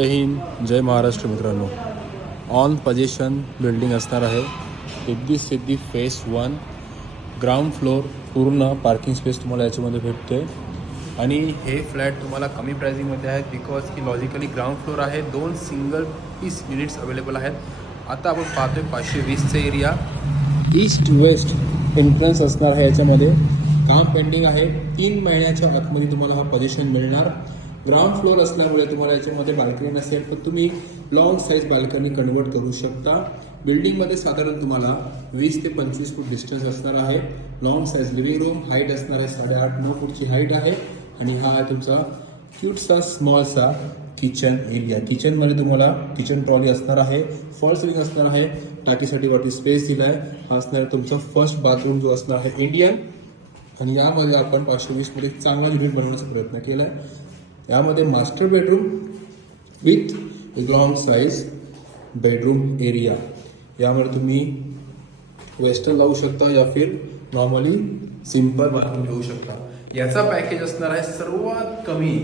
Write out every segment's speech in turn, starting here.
जय हिंद, जय महाराष्ट्र मित्रांनो. On position building असणार आहे. Riddhi Siddhi face 1 ground floor, पूर्ण पार्किंग स्पेस तुम्हाला याच्यामध्ये भेटते. आणि हे फ्लॅट तुम्हाला कमी प्राइसिंगमध्ये आहेत बिकॉज की लॉजिकली ग्राउंड फ्लोअर आहे. 2 सिंगल पीस युनिट्स अवेलेबल आहेत. आता आपण पाहतोय 520चा एरिया. ईस्ट वेस्ट एंट्रन्स असणार आहे. याच्यामध्ये काम पेंडिंग आहे. 3 महिन्याच्या आतमध्ये तुम्हाला हा पोझिशन मिळणार. ग्राउंड फ्लोअर असल्यामुळे तुम्हाला याच्यामध्ये बाल्कनी नसेल तर तुम्ही लॉंग साईज बाल्कनी कन्वर्ट करू शकता. बिल्डिंगमध्ये साधारण तुम्हाला 20 ते 25 फूट डिस्टन्स असणार आहे. Long size living room, height असणार आहे 8.5-9 फूटची हाईट आहे. आणि हा आहे तुमचा क्यूटसा स्मॉलसा किचन एरिया. किचनमध्ये तुम्हाला किचन ट्रॉली असणार आहे. फॉल सिलिंग असणार आहे. टाकीसाठी वरती स्पेस दिला आहे. हा असणार आहे तुमचा फर्स्ट बाथरूम जो असणार आहे इंडियन. आणि यामध्ये आपण 520 मध्ये चांगला युनिट बनवण्याचा प्रयत्न केला आहे. यामध्ये master bedroom with long size bedroom area. यामध्ये तुम्ही वेस्टर्न लावू शकता या फिर नॉर्मली सिंपल बाथरूम घेऊ शकता. याचा पॅकेज असणार आहे सर्वात कमी.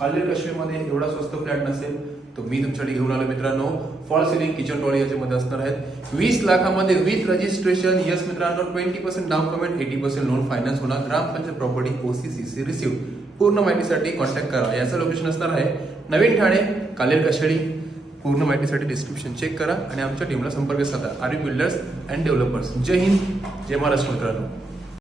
खालील काश्मीरमध्ये एवढा स्वस्त फ्लॅट नसेल तो मी तुमच्यासाठी घेऊन आलो मित्रांनो. फॉल सिलिंग, किचन ट्रॉली याच्यामध्ये असणार आहेत. 20 लाखामध्ये विथ रजिस्ट्रेशन. यस मित्रांनो, 20% डाऊन पेमेंट, 80% लोन फायनान्स होणार. ग्रामपंचायत प्रॉपर्टी OC/CC रिसिव्ह. पूर्ण माहितीसाठी कॉन्टॅक्ट करा. याचं लोकेशन असणार आहे नवीन ठाणे, कालेर कशेळी. पूर्ण माहितीसाठी डिस्क्रिप्शन चेक करा आणि आमच्या टीमला संपर्क साधा. R U builders and developers. जय हिंद, जय महाराष्ट्र मित्रांनो.